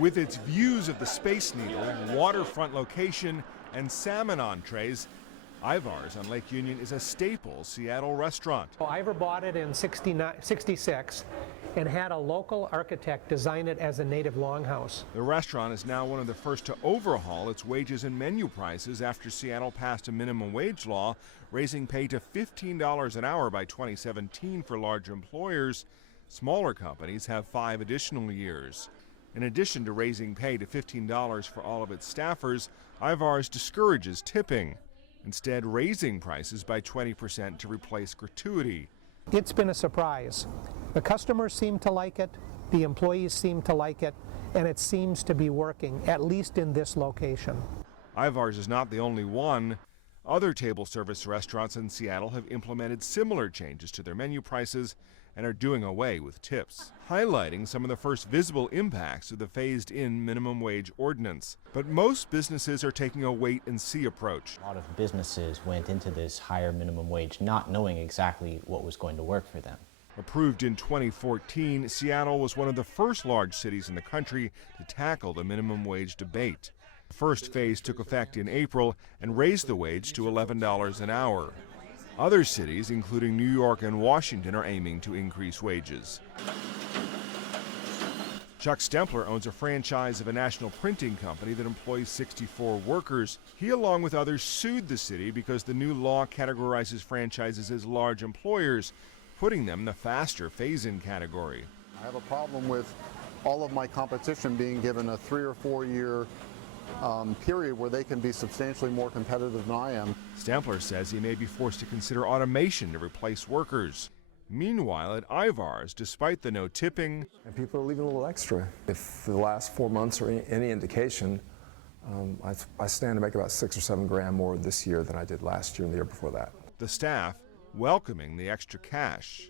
With its views of the Space Needle, waterfront location, and salmon entrees, Ivar's on Lake Union is a staple Seattle restaurant. Well, Ivar bought it in '66 and had a local architect design it as a native longhouse. The restaurant is now one of the first to overhaul its wages and menu prices after Seattle passed a minimum wage law, raising pay to $15 an hour by 2017 for large employers. Smaller companies have 5 additional years. In addition to raising pay to $15 for all of its staffers, Ivar's discourages tipping, instead raising prices by 20% to replace gratuity. It's been a surprise. The customers seem to like it, the employees seem to like it, and it seems to be working, at least in this location. Ivar's is not the only one. Other table service restaurants in Seattle have implemented similar changes to their menu prices and are doing away with tips, highlighting some of the first visible impacts of the phased-in minimum wage ordinance. But most businesses are taking a wait-and-see approach. A lot of businesses went into this higher minimum wage not knowing exactly what was going to work for them. Approved in 2014, Seattle was one of the first large cities in the country to tackle the minimum wage debate. The first phase took effect in April and raised the wage to $11 an hour. Other cities, including New York and Washington, are aiming to increase wages. Chuck Stempler owns a franchise of a national printing company that employs 64 workers. He, along with others, sued the city because the new law categorizes franchises as large employers, putting them in the faster phase-in category. I have a problem with all of my competition being given a 3 or 4 year period where they can be substantially more competitive than I am. Stempler says he may be forced to consider automation to replace workers. Meanwhile, at Ivar's, despite the no tipping, and people are leaving a little extra. If the last 4 months are any indication, I stand to make about 6 or 7 grand more this year than I did last year and the year before that. The staff welcoming the extra cash.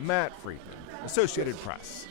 Matt Friedman, Associated Press.